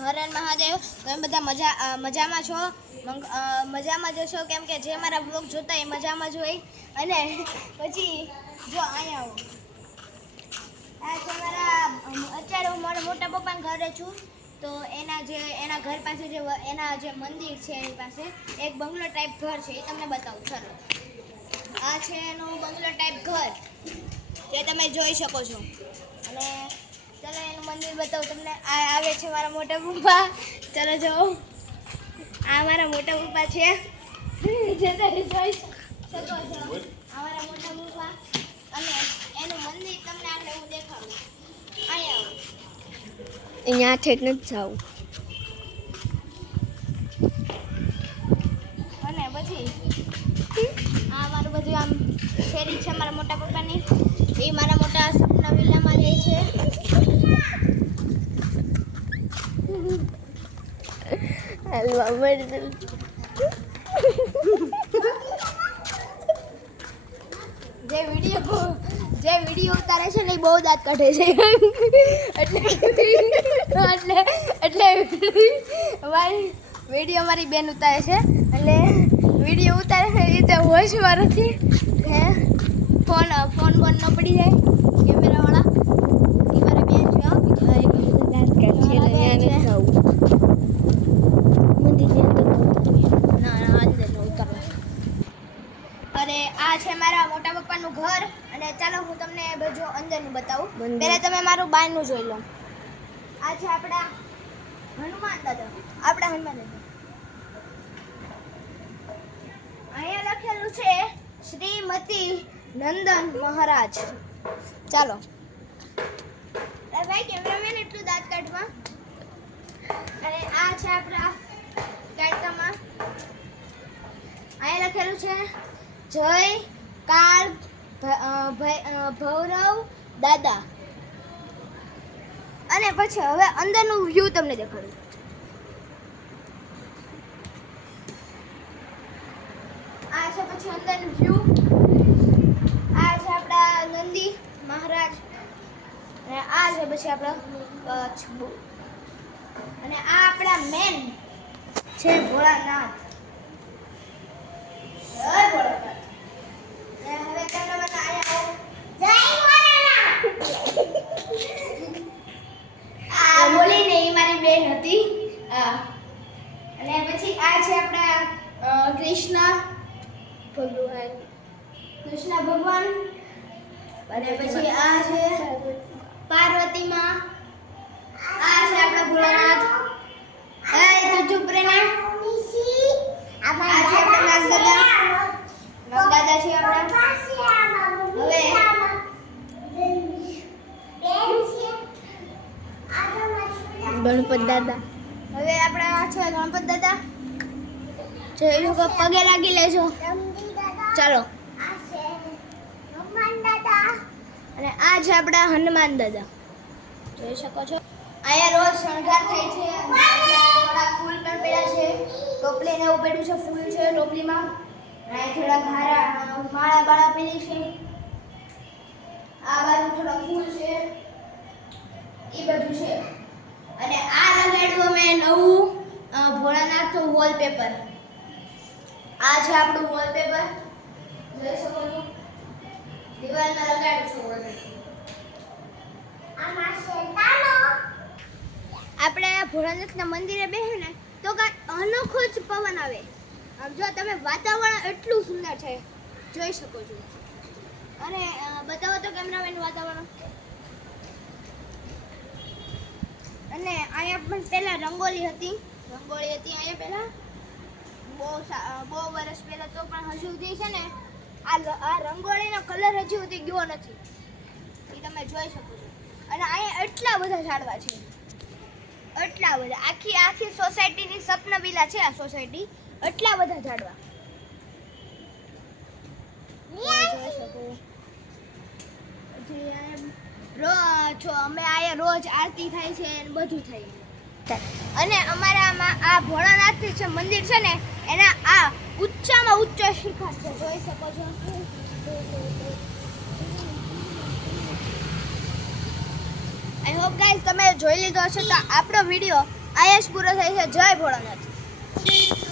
હરણ મહાદેવ. તમે બધા મજામાં છો? મજામાં જશો કેમ કે જે મારા બ્લોગ જોતા એ મજામાં જ હોય. અને પછી જો અહીંયા આવો, આ તમારા અત્યારે હું મારા મોટા પપ્પાના ઘરે છું. તો એના ઘર પાસે એના જે મંદિર છે એની પાસે એક બંગલો ટાઈપ ઘર છે, એ તમને બતાવું. ચાલો, આ છે એનું બંગલો ટાઈપ ઘર, જે તમે જોઈ શકો છો. અને ચાલો એનું મંદિર બતાવું તમને. આ આવે છે મારા મોટા પપ્પા. ચાલો જો, આ મારા મોટા પપ્પા છે, જે તમે જોઈ શકો છો. આ મારા મોટા પપ્પા. અને એનું મંદિર તમને આગળ હું દેખાડું. અહીંયા અહીંયા ઠેઠ નથી જવું. અને પછી આ મારું બધું આમ શેરી છે મારા મોટા પપ્પાની. એ મારા મોટા સપના વિલામાં રહે છે. જે વિડીયો ઉતારે છે ને એ બહુ દાંત કાઢે છે. એટલે અમારી વિડીયો મારી બેન ઉતારે છે. એટલે વિડીયો ઉતારે છે એ તો હોશમાં નથી. ફોન બોન ન પડી જાય કેમેરાવાળા. એ મારી બેન છે. અરે આ છે મારા મોટા પપ્પાનું ઘર. અને ચાલો હું તમને બધું અંદરનું બતાવું. પહેલા તમે મારું બહારનું જોઈ લો. આ છે આપણા હનુમાન દાદા. અહીંયા લખેલું છે શ્રીમતી નંદન મહારાજ. ચાલો ભાઈ, કેમેરામેન એટલું દાંત કાઢવા. અને આ છે આપણા કાયકામાં. અહીંયા લખેલું છે જય કાળ ભૈરવ દાદા. અને પછી હવે અંદરનું વ્યૂ તમને દેખાડું. આ છે પછી અંદરનું વ્યૂ. આ છે આપણા નંદી મહારાજ. અને આ છે પછી આપણા છબુ. અને આ આપણા મેન છે ભોળાનાથ. જય ભોળાનાથ. હવે કેમેરામેન અહીંયા આવો. જય ભોળાનાથ. આ બોલીને એ મારી બેન હતી. અને પછી આ છે આપણા કૃષ્ણ ભગવાન. અને પછી આ છે પાર્વતી માં. આ છે આપણા ભોળાનાથ. તું ચૂપ રહે ને. આ છે આપણા નાગદાદા. નાગદાદા છે આપણા. હવે ગણપત દાદા. હવે આપણા છે ગણપત દાદા. જે લોકો પગે લાગી લેજો. ચાલો. અને આ છે આપણા હનુમાન દાદા. જોઈ શકો છો. અહીંયા રોજ શણગાર થાય છે. થોડા ફૂલ પણ પડ્યા છે. ટોપલીને એવું પડ્યું છે. ફૂલ છે ટોપલીમાં. અહીંયા થોડા માળા બાળા પડી છે. આ બાજુ થોડા ફૂલ છે. એ બધું છે. અને આ લગાડ્યું અમે નવું ભોળાનાથ વોલપેપર. આ છે આપણું વોલપેપર. જોઈ શકો છો. દિવાલમાં લગાડ્યું છે વોલપેપર. આપણે ભોળાનાથના મંદિરે બેસીએ ને તો કાંઈ અનોખો જ પવન આવે. આમ જો તમે વાતાવરણ એટલું સુંદર છે, જોઈ શકો છો. અને બતાવો તો કેમેરામેન વાતાવરણ. અને અહીંયા પણ પહેલા રંગોળી હતી અહીંયા પહેલા. બહુ વર્ષ પહેલા. તો પણ હજુ સુધી છે ને આ રંગોળીનો કલર હજુ સુધી ગયો નથી. એ તમે જોઈ શકો છો. અને અહીંયા એટલા બધા ઝાડવા છે. એટલા બધા. આખી સોસાયટીની સપનવિલા છે આ સોસાયટી. એટલા બધા ઝાડવા. અમે અહીંયા રોજ આરતી થાય છે અને બધું થાય. અને અમારામાં આ ભોળાનાથ છે મંદિર છે ને, એના આ ઊંચામાં ઊંચો શિખર છે. જોઈ શકો છો. આઈ હોપ ગાઈસ તમે જોઈ લીધો હશે તો આપણો વિડીયો આયસ પૂરો થાય છે. જય ભોળાનાથ.